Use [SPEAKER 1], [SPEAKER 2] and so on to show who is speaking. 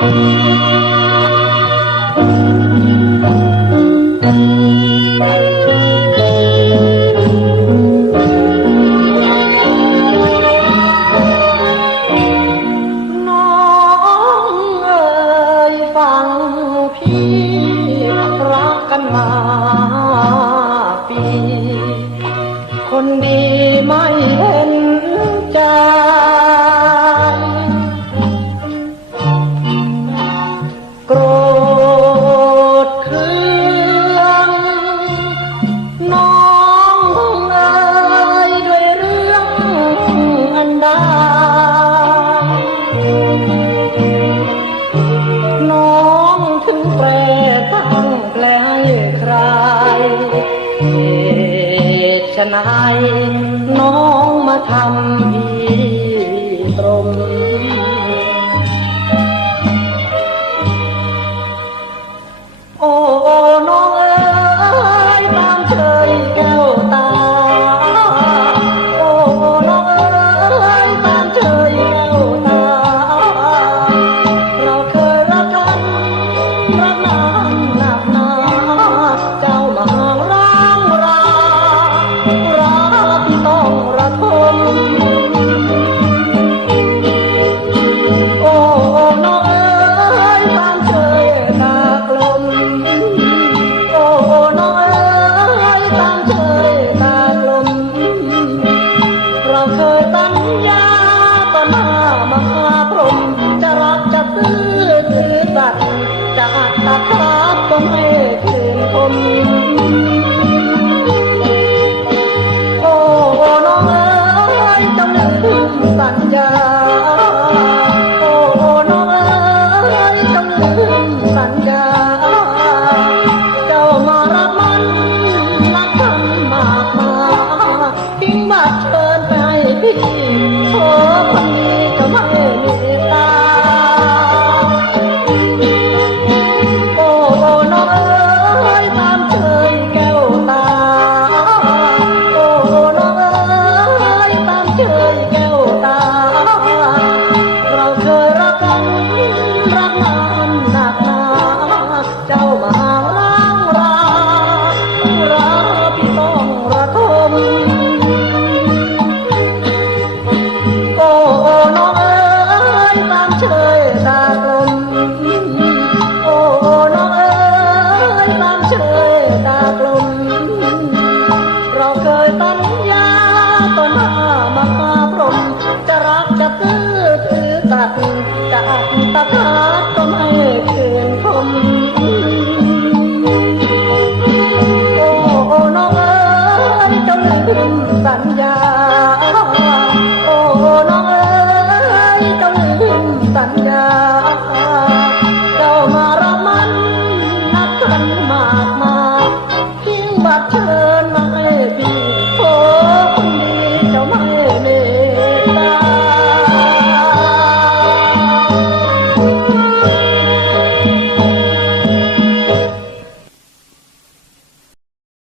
[SPEAKER 1] น้องเอ๋ยฟังพี่รักกันมาปี คนดีไม่เห็นใจ ชนายน้องมาทำดี Bye. มาปาพรมจะรักจะตื้อถือตัดจะอัดตะขาดก็ไม่เคย